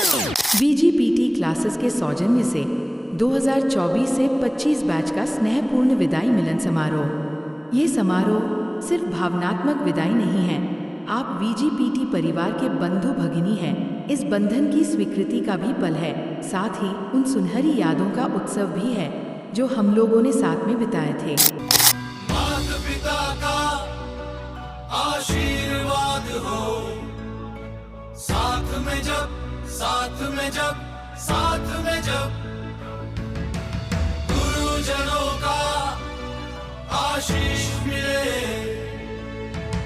VGPT classes के सौजन्य से 2024 से 25 बैच का स्नेहपूर्ण विदाई मिलन समारोह। ये समारोह सिर्फ भावनात्मक विदाई नहीं है, आप VGPT परिवार के बंधु भगिनी हैं। इस बंधन की स्वीकृति का भी पल है, साथ ही उन सुनहरी यादों का उत्सव भी है जो हम लोगों ने साथ में बिताए थे। माता पिता का आशीर्वाद हो, साथ में जब गुरुजनों का आशीष मिले,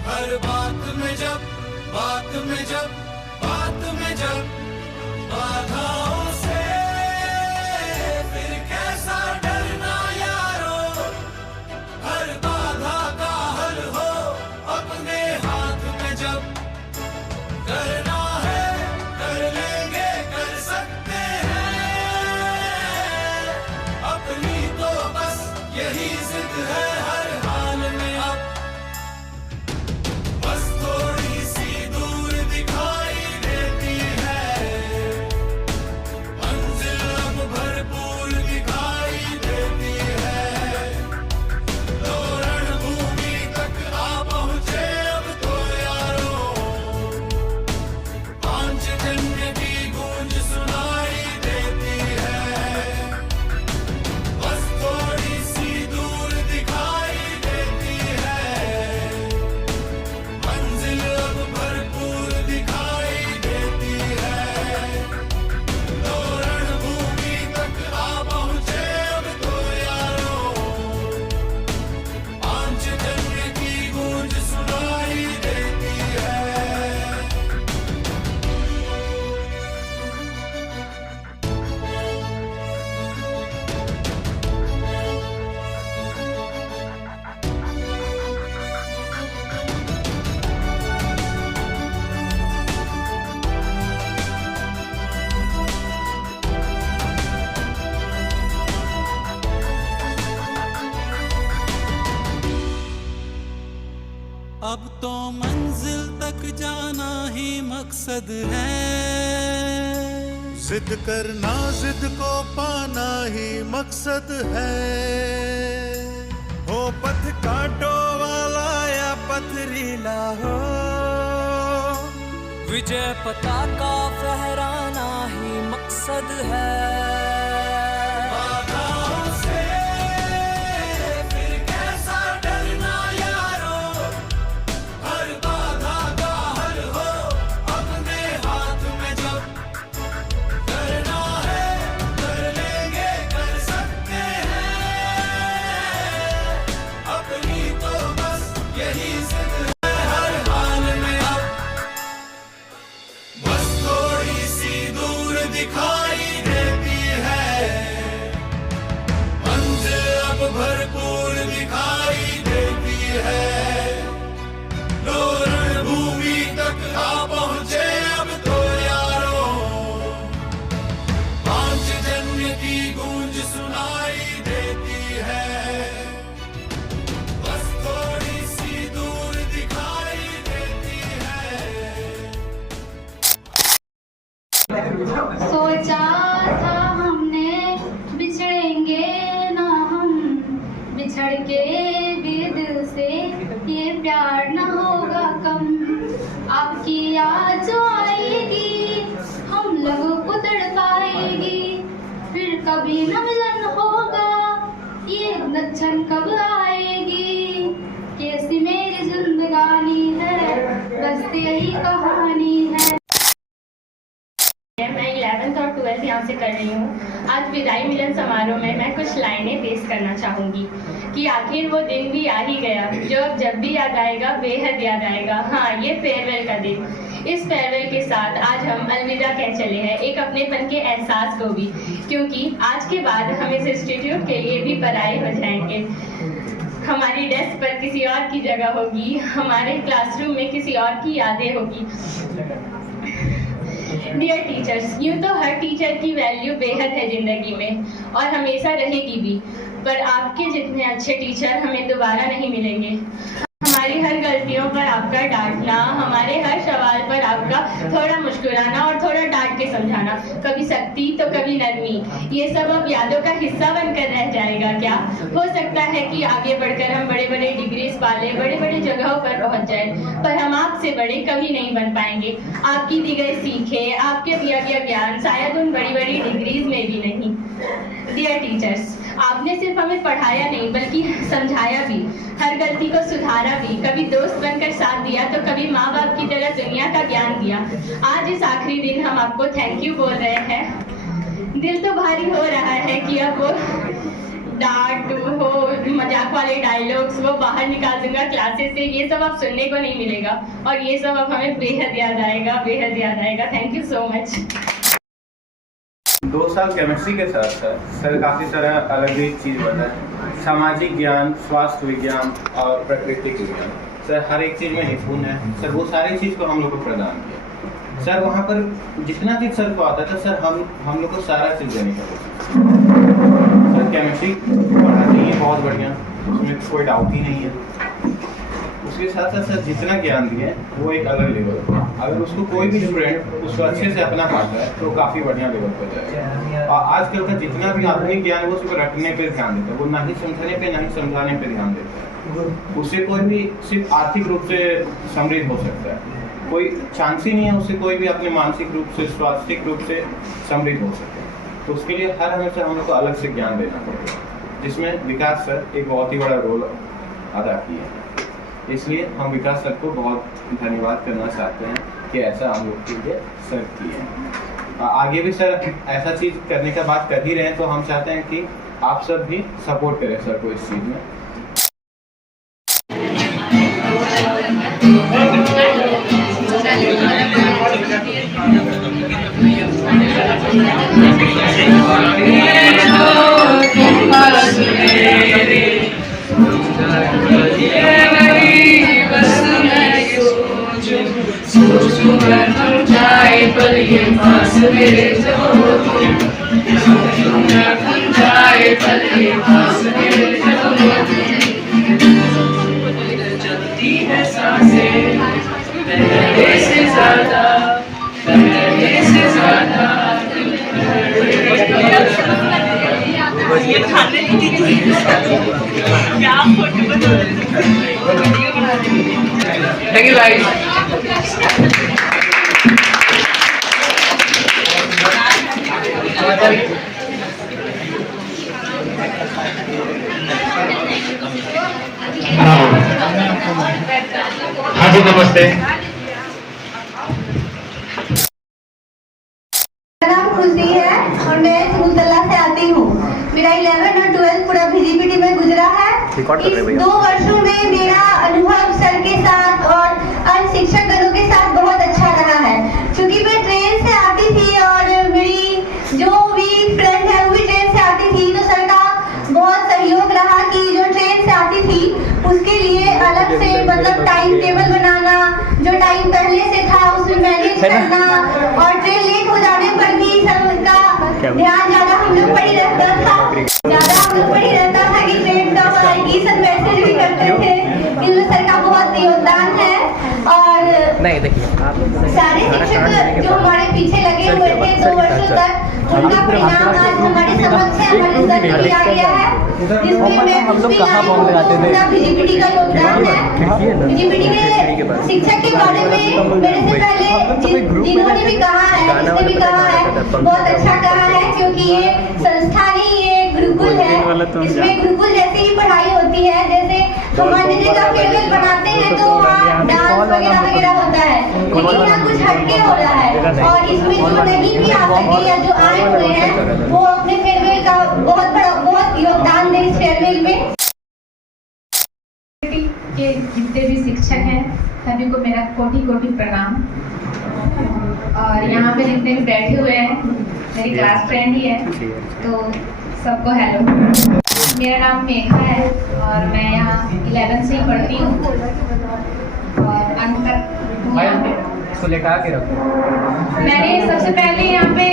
हर बात में जब बाधाओं से फिर कैसा डरना यारो, हर बाधा का हल हो अपने हाथ में जब करना है, कर लेंगे, कर सकते हैं, अपनी तो बस यही जिद है हर हाल में। अब बस थोड़ी सी दूर दिखाई देती है, मंजिल अब भरपूर दिखाई देती है, लो रणभूमि तक आ पहुंचे अब तो यारो, पांचजन्य की गूंज सुनाई देती है, बस थोड़ी सी दूर दिखाई देती है, मंजिल अब भरपूर दिखाई देती है, लो रणभूमि तक आ पहुंचे अब तो यारो, पांचजन्य की गूंज सुनाई देती है। अब तो मंजिल तक जाना ही मकसद है, जिद करना, जिद को पाना ही मकसद है। हो पथ कांटो वाला या पथरीला हो, विजय पताका फहराना ही मकसद है। बाधाओं से फिर कैसा डरना यारो, हर बाधा का हल हो अपने हाथ में जब करना है, कर लेंगे, कर सकते हैं, अपनी तो बस यही जिद है हर हाल में। अब बस थोड़ी सी दूर दिखाई देती है, मंजिल अब भरपूर दिखाई देती है, लो रणभूमि तक आ पहुंचे अब तो यारो, पांचजन्य की गूंज सुनाई देती है, बस थोड़ी सी दूर दिखाई देती है। सोचा था हमने बिछड़ेंगे ना हम, बिछड़ के भी दिल से ये प्यार ना होगा कम। आपकी याद जो आएगी हम लोगों को तड़पाएगी, फिर कभी न मिलन होगा, ये नच्छन कब आएगी। कैसी मेरी जिंदगानी है, बस यही कहानी है। मैं 11th और 12th यहाँ से कर रही हूँ। आज विदाई मिलन समारोह में मैं कुछ लाइनें पेश करना चाहूँगी कि आखिर वो दिन भी आ ही गया जो अब जब भी याद आएगा बेहद याद आएगा। हाँ, ये फेयरवेल का दिन। इस फेयरवेल के साथ आज हम अलविदा कह चले हैं, एक अपनेपन के एहसास को भी, क्योंकि आज के बाद हम इस इंस्टीट्यूट के लिए भी पराए हो जाएंगे। हमारी डेस्क पर किसी और की जगह होगी, हमारे क्लासरूम में किसी और की यादें होगी। डियर टीचर्स, यूँ तो हर टीचर की वैल्यू बेहद है ज़िंदगी में और हमेशा रहेगी भी, पर आपके जितने अच्छे टीचर हमें दोबारा नहीं मिलेंगे। हमारी हर गलती गलतियों पर आपका डांटना, हमारे हर सवाल पर आपका थोड़ा मुस्कुराना और थोड़ा डांट के समझाना, कभी सख्ती तो कभी नरमी, ये सब अब यादों का हिस्सा बनकर रह जाएगा क्या? हो सकता है कि आगे बढ़कर हम बड़े बड़े डिग्रीज पाले, बड़े बड़े जगहों पर पहुंच जाए, पर हम आपसे बड़े कभी नहीं बन पाएंगे। आपकी दी गई सीखे, आपके दिया गया ज्ञान शायद उन बड़ी बड़ी डिग्रीज में भी नहीं। डियर टीचर्स, आपने सिर्फ हमें पढ़ाया नहीं बल्कि समझाया भी, हर गलती को सुधारा भी, कभी दोस्त बनकर साथ दिया तो कभी माँ बाप की तरह दुनिया का ज्ञान दिया। आज इस आखिरी दिन हम आपको थैंक यू बोल रहे हैं। दिल तो भारी हो रहा है कि अब वो डांट हो, मजाक वाले डायलॉग्स वो बाहर निकाल दूंगा क्लासेस से, ये सब अब सुनने को नहीं मिलेगा और ये सब अब हमें बेहद याद आएगा, बेहद याद आएगा। Thank you so much. 2 साल केमिस्ट्री के साथ साथ सर काफ़ी सारा अलग भी चीज़ बताए, सामाजिक ज्ञान, स्वास्थ्य विज्ञान और प्राकृतिक विज्ञान। सर हर एक चीज़ में निपुण है सर, वो सारी चीज़ को हम लोग को प्रदान किया। सर वहाँ पर जितना चीज़ सर को आता था सर हम लोग को सारा चीज़ देने का कोशिश। सर केमिस्ट्री पढ़ाते ही बहुत बढ़िया, उसमें कोई डाउट ही नहीं है। उसके साथ साथ सर जितना ज्ञान दिए वो एक अलग लेवल पर, अगर उसको कोई भी स्टूडेंट उसको अच्छे से अपना पाता है तो काफ़ी बढ़िया लेवल पर जाएगा। और आजकल का जितना भी आधुनिक ज्ञान है वो उसको रखने पे ध्यान देता है, वो ना ही समझने पे ना ही समझाने पे ध्यान देता है। उससे कोई भी सिर्फ आर्थिक रूप से समृद्ध हो सकता है, कोई चांस ही नहीं है उससे कोई भी अपने मानसिक रूप से, स्वास्थ्यिक रूप से समृद्ध हो सके। तो उसके लिए हर हमेशा हम लोग को अलग से ज्ञान देना पड़ेगा, जिसमें विकास सर एक बहुत ही बड़ा रोल अदा किया है। इसलिए हम विकास सर को बहुत धन्यवाद करना चाहते हैं कि ऐसा हम लोग के लिए सर किए हैं। आगे भी सर ऐसा चीज़ करने का बात कर ही रहे हैं, तो हम चाहते हैं कि आप सब भी सपोर्ट करें सर को इस चीज़ में। Thank you guys. हाँ जी नमस्ते। मेरा नाम खुशी है और मैं सुगुतला से आती हूँ। मेरा 11 और 12 पूरा VGPT में गुजरा है। इस 2 वर्षों में मेरा अनुभव सर के साथ और अन्य शिक्षक गणों के साथ बहुत अच्छा रहा है, क्योंकि मैं ट्रेन से आती थी और मेरी जो भी फ्रेंड है वो भी ट्रेन से आती थी, तो सर का बहुत सहयोग रहा कि जो ट्रेन से आती थी उसके लिए अलग से मतलब टाइम टेबल बनाना, जो टाइम पहले से था उसमें मैनेज करना, और ट्रेन लेट हो जाने पर भी सर का ध्यान ज़्यादा हम लोग पर ही रहता था कि ट्रेन कब आएगी, सर मैसेज भी करते थे। इसमें सर का बहुत योगदान है। और सारे शिक्षक जो हमारे पीछे लगे हुए थे 2 वर्षों तक, उनका परिणाम आज हमारे समक्ष हमारे सर ने दिया गया है, जिसमें मैं कुछ भी पूरा VGPT का योगदान है। VGPT के शिक्षक के बारे में मेरे से पहले जिन्होंने भी कहा है, जिसने भी कहा है, बहुत अच्छा कहा है, क्योंकि ये संस्था नहीं, ये गुरुकुल है। इसमें गुरुकुल जैसे ही पढ़ाई होती है, जैसे हम अन्य जगह फेयरवेल बनाते हैं तो वहाँ डांस वगैरह वगैरह होता है, लेकिन यहाँ कुछ हटके हो रहा है। और इसमें जो नहीं भी आ सके या जो आए हुए हैं वो अपने फेयरवेल का बहुत योगदान दें इस फेयरवेल में। के जितने भी शिक्षक हैं सभी को मेरा कोटि कोटि प्रणाम। और यहाँ पे जितने भी बैठे हुए हैं मेरी क्लास फ्रेंड ही है, तो सबको हेलो। मेरा नाम मेघा है और मैं यहाँ 11 से ही पढ़ती हूँ और अंत तक यहाँ पे। मैंने सबसे पहले यहाँ पे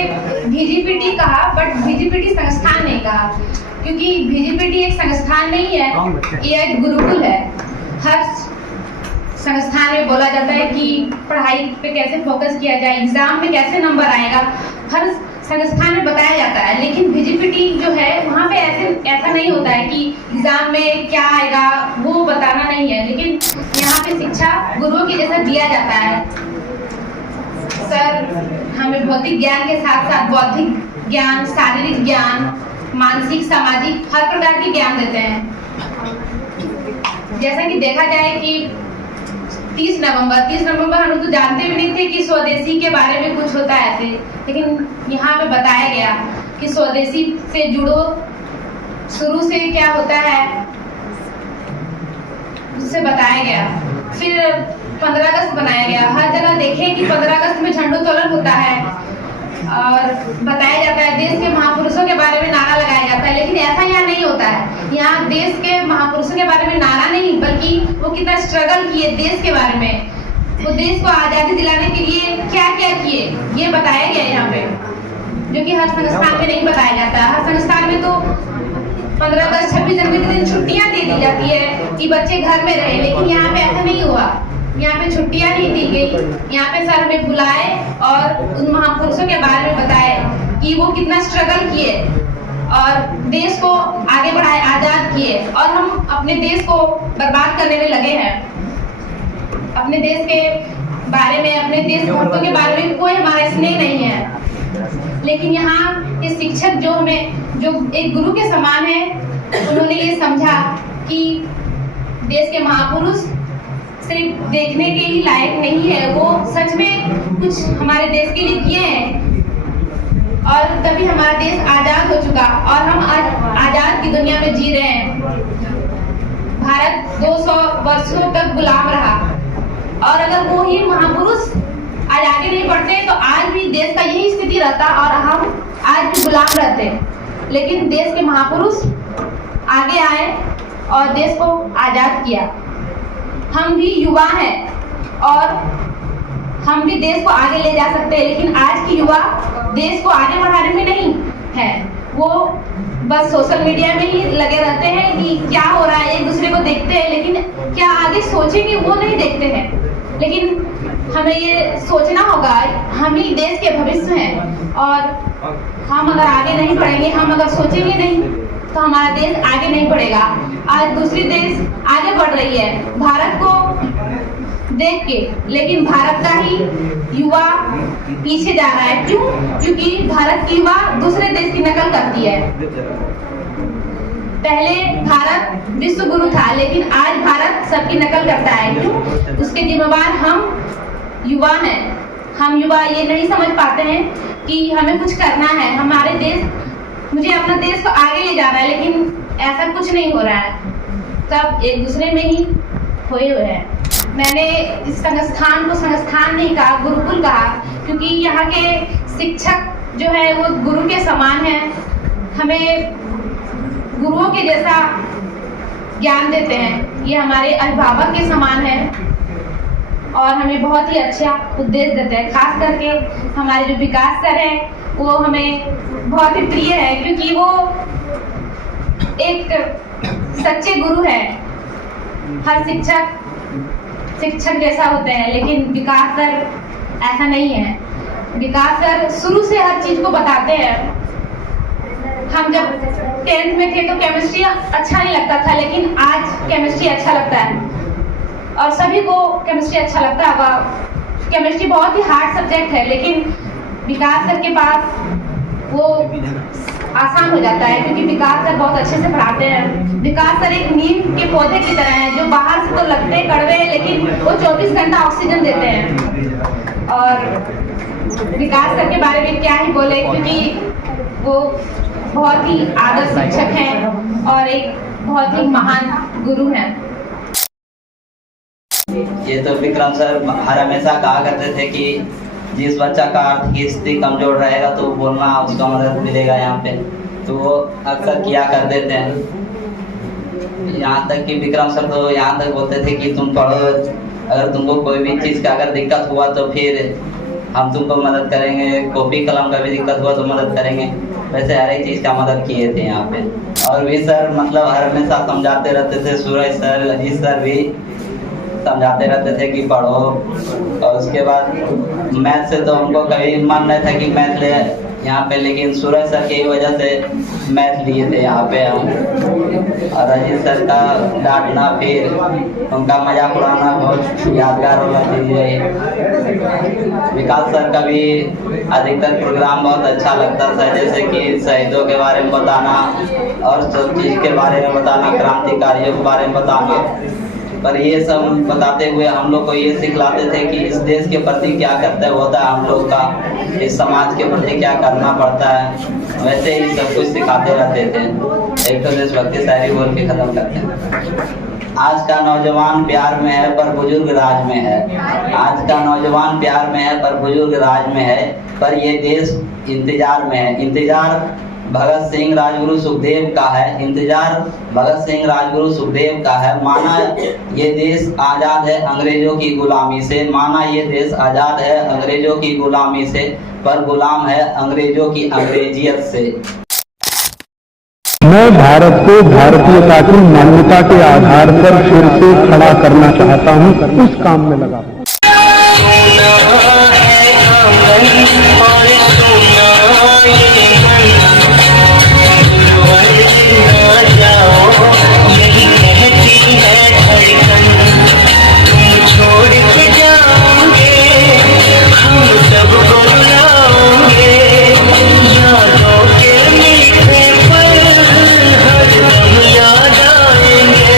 VGPT कहा, बट VGPT संस्थान नहीं कहा, क्योंकि VGPT एक संस्थान नहीं है, ये एक गुरुकुल है। हर संस्थान में बोला जाता है कि पढ़ाई पे कैसे फोकस किया जाए, एग्जाम में कैसे नंबर आएगा, हर संस्थान में बताया जाता है। लेकिन VGPT जो है वहाँ पे ऐसा नहीं होता है कि एग्जाम में क्या आएगा वो बताना नहीं है, लेकिन यहाँ पे शिक्षा गुरुओं की जैसा दिया जाता है। सर हमें भौतिक ज्ञान के साथ साथ बौद्धिक ज्ञान, शारीरिक ज्ञान, मानसिक, सामाजिक हर प्रकार के ज्ञान देते हैं। जैसा कि देखा जाए कि 30 नवंबर हम लोग तो जानते भी नहीं थे कि स्वदेशी के बारे में कुछ होता है ऐसे, लेकिन यहाँ पे बताया गया कि स्वदेशी से जुड़ो, शुरू से क्या होता है उससे बताया गया। फिर 15 अगस्त बनाया गया, हर जगह देखें कि 15 अगस्त में झंडोत्तोलन होता है और बताया जाता है, देश के महापुरुषों के बारे में नारा लगाया जाता है। लेकिन ऐसा यहाँ नहीं होता है, यहाँ देश के महापुरुषों के बारे में नारा नहीं, बल्कि वो कितना स्ट्रगल किए देश के बारे में, वो देश को आज़ादी दिलाने के लिए क्या क्या किए ये बताया गया यहाँ पे, जो कि हर संस्थान में नहीं बताया जाता। हर संस्थान में तो 15 अगस्त 26 जनवरी के दिन छुट्टियाँ दे दी जाती है कि बच्चे घर में रहे, लेकिन यहाँ पे ऐसा नहीं हुआ। यहाँ पे छुट्टियाँ नहीं दी गई, यहाँ पे सर हमें बुलाए और उन महापुरुषों के बारे में बताए कि वो कितना स्ट्रगल किए और देश को आगे बढ़ाए, आज़ाद किए, और हम अपने देश को बर्बाद करने में लगे हैं। अपने देश के बारे में, अपने देशभक्तों के बारे में कोई हमारा स्नेह नहीं है। लेकिन यहाँ के शिक्षक जो एक गुरु के समान है, उन्होंने ये समझा कि देश के महापुरुष सिर्फ देखने के ही लायक नहीं है, वो सच में कुछ हमारे देश के लिए किए हैं और तभी हमारा देश आज़ाद हो चुका और हम आज आज़ाद की दुनिया में जी रहे हैं। भारत 200 वर्षों तक गुलाम रहा और अगर वो ही महापुरुष आज आगे नहीं बढ़ते तो आज भी देश का यही स्थिति रहता और हम आज भी गुलाम रहते। लेकिन देश के महापुरुष आगे आए और देश को आज़ाद किया। हम भी युवा हैं और हम भी देश को आगे ले जा सकते हैं, लेकिन आज की युवा देश को आगे बढ़ाने में नहीं है, वो बस सोशल मीडिया में ही लगे रहते हैं कि क्या हो रहा है, एक दूसरे को देखते हैं, लेकिन क्या आगे सोचेंगे वो नहीं देखते हैं। लेकिन हमें ये सोचना होगा, हम ही देश के भविष्य हैं और हम अगर आगे नहीं बढ़ेंगे, हम अगर सोचेंगे नहीं तो हमारा देश आगे नहीं बढ़ेगा। आज दूसरी देश आगे बढ़ रही है भारत को देख के, लेकिन भारत का ही युवा पीछे जा रहा है। क्यों? क्योंकि भारत की युवा दूसरे देश की नकल करती है। पहले भारत विश्व गुरु था, लेकिन आज भारत सबकी नकल करता है। क्यों? उसके जिम्मेवार हम युवा हैं। हम युवा ये नहीं समझ पाते हैं कि हमें कुछ करना है, हमारे देश, मुझे अपना देश को आगे ले जाना है, लेकिन ऐसा कुछ नहीं हो रहा है, सब एक दूसरे में ही खोए हुए हैं। मैंने इस संस्थान को संस्थान नहीं कहा, गुरुकुल कहा, क्योंकि यहाँ के शिक्षक जो है वो गुरु के समान है, हमें गुरुओं के जैसा ज्ञान देते हैं। ये हमारे अभिभावक के समान है और हमें बहुत ही अच्छा उपदेश देते हैं। खास करके हमारे जो विकास सर हैं वो हमें बहुत ही प्रिय है, क्योंकि वो एक सच्चे गुरु है। हर शिक्षक जैसा होते हैं, लेकिन विकास सर ऐसा नहीं है। विकास सर शुरू से हर चीज को बताते हैं। हम जब 10th में थे तो केमिस्ट्री अच्छा नहीं लगता था, लेकिन आज केमिस्ट्री अच्छा लगता है और सभी को केमिस्ट्री अच्छा लगता होगा। केमिस्ट्री बहुत ही हार्ड सब्जेक्ट है, लेकिन विकास सर के पास वो आसान हो जाता है, क्योंकि विकास सर बहुत अच्छे से पढ़ाते हैं। विकास सर एक नीम के पौधे की तरह हैं, जो बाहर से तो लगते हैं कड़वे, लेकिन वो 24 घंटा ऑक्सीजन देते हैं। और विकास सर के बारे में क्या ही बोले, क्योंकि वो बहुत ही आदर्श शिक्षक हैं और एक बहुत ही महान गुरु हैं। ये तो विक्रम सर हर हमेशा कहा करते थे कि जिस बच्चा का आर्थिक स्थिति कमजोर रहेगा तो बोलना उसका मदद मिलेगा यहाँ पे, तो वो अक्सर किया करते थे। यहाँ तक कि विक्रम सर तो यहाँ तक बोलते थे कि तुम पढ़ो, अगर तुमको कोई भी चीज़ का अगर दिक्कत हुआ तो फिर हम तुमको मदद करेंगे, कॉपी कलम का भी दिक्कत हुआ तो मदद करेंगे। वैसे हर एक चीज़ का मदद किए थे यहाँ पे। और भी सर मतलब हर हमेशा समझाते रहते थे, सूरज सर, रजीश सर भी समझाते रहते थे कि पढ़ो। और उसके बाद मैथ से तो हमको कभी मन नहीं था कि मैथ ले यहाँ पे, लेकिन सूरज सर की वजह से मैथ लिए थे यहाँ पे हम। और अजीत सर का डांटना, फिर उनका मजाक उड़ाना बहुत यादगार वाला चीज़ है। विकास सर का भी अधिकतर प्रोग्राम बहुत अच्छा लगता था, जैसे कि शहीदों के बारे में बताना और सब चीज़ के बारे में बताना, क्रांतिकारियों के बारे में बताना। पर ये सब बताते हुए हम लोग को ये सिखलाते थे कि इस देश के प्रति क्या कर्तव्य होता है हम लोग का, इस समाज के प्रति क्या करना पड़ता है। वैसे ही सब कुछ सिखाते रहते थे। एक तो देशभक्ति शायरी बोल के खत्म करते हैं। आज का नौजवान प्यार में है पर बुजुर्ग राज में है। आज का नौजवान प्यार में है पर बुजुर्ग राज में है, पर ये देश इंतजार में है। इंतजार भगत सिंह राजगुरु सुखदेव का है, इंतजार भगत सिंह राजगुरु सुखदेव का है। माना ये देश आजाद है अंग्रेजों की गुलामी से, माना ये देश आजाद है अंग्रेजों की गुलामी से, पर गुलाम है अंग्रेजों की अंग्रेजियत से। मैं भारत को भारतीयता की मान्यता के आधार पर फिर से खड़ा करना चाहता हूं, उस काम में लगा हूं। याद आएंगे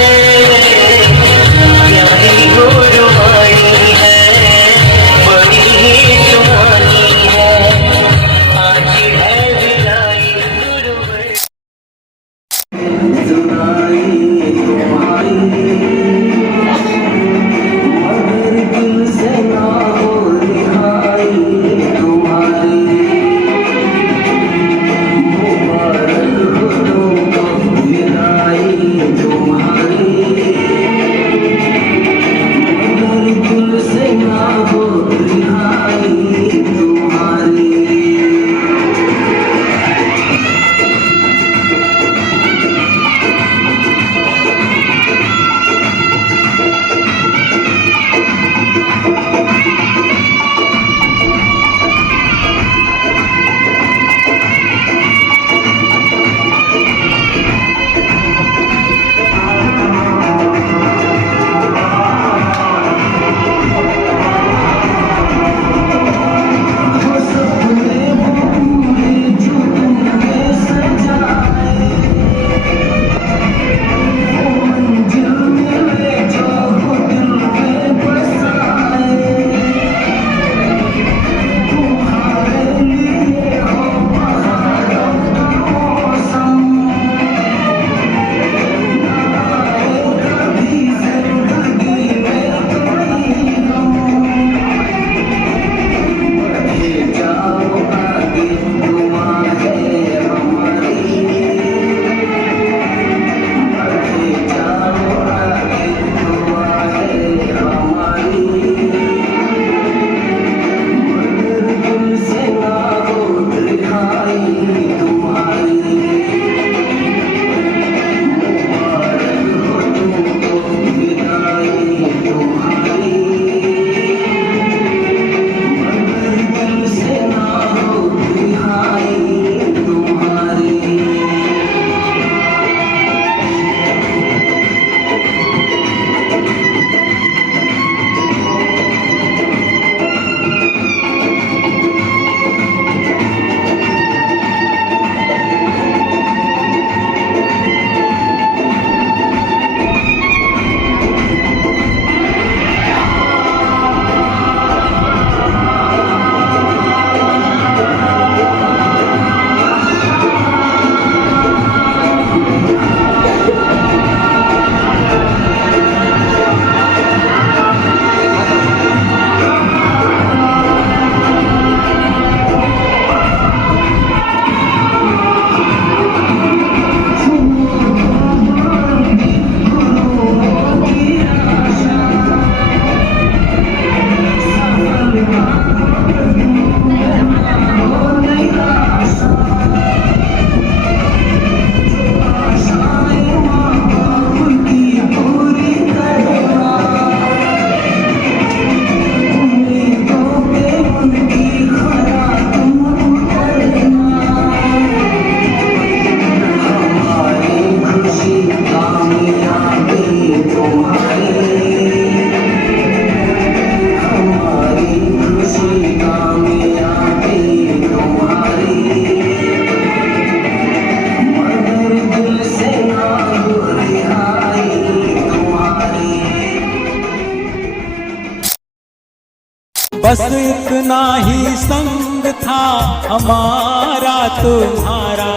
संग था हमारा तुम्हारा,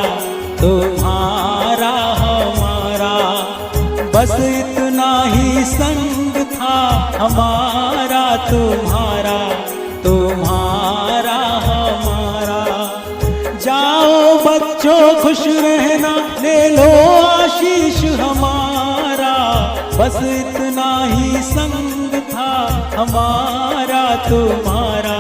तुम्हारा हमारा, बस इतना ही संग था हमारा तुम्हारा, तुम्हारा हमारा। जाओ बच्चों खुश रहना, ले लो आशीष हमारा, बस इतना ही संग था हमारा तुम्हारा,